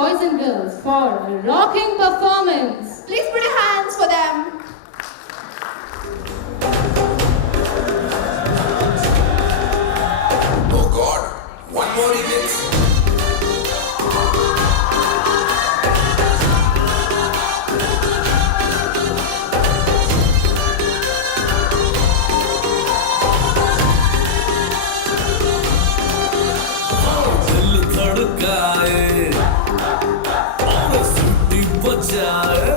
boys and girls for a rocking performance. Please put your hands for them. Oh God, one more remix. दिल धड़काए और सीटी बजाए,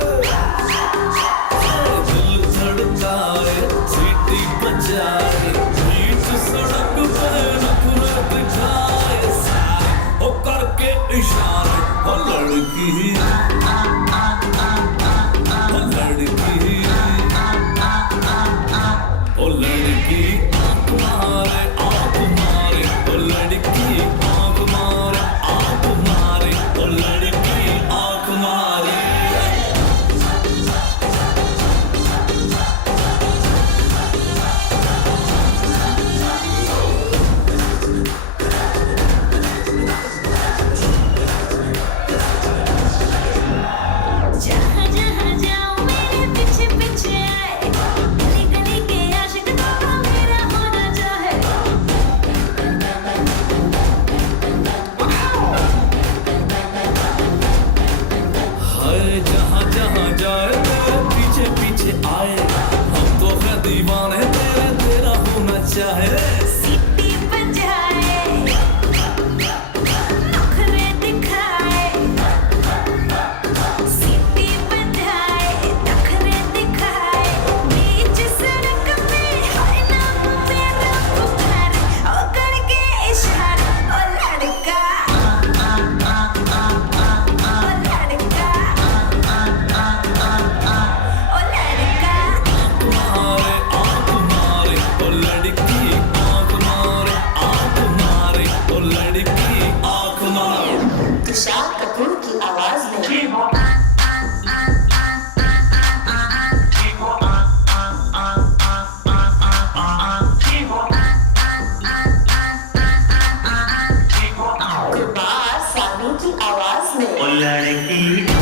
दिल धड़काए सीटी बजाए, बीच सड़क पे नखरे दिखाए सारे, ओ करके इशारे, ओ लड़की, ओ लड़की, ओ लड़की आँख मारे, आँख मारे, ओ लड़की आँख मारे, आँख मारे, ओ लड़की आँख मारे। जहाँ जहाँ जाऊँ मेरे पीछे पीछे आए, गली गली के आशिक तो मेरा होना चाहे। हाय जहाँ जहाँ जाए तेरे पीछे पीछे आए, हम तो है दीवाने तेरे, तेरा होना चाहे। सीटी बजाए, नखरे दिखाए, सीटी बजाए, नखरे दिखाए, बीच सड़क पे हाय नाम मेरा पुकारे, ओ करके इशारे, ओ लड़का, ओ लड़का, ओ लड़का। मारे आँख मारे, ओ लड़की आँख मारे, आँख मारे, ओ लड़की आँख मारे। तुषार कपूर की आवाज में कुमार सानू की आवाज में ओ लड़की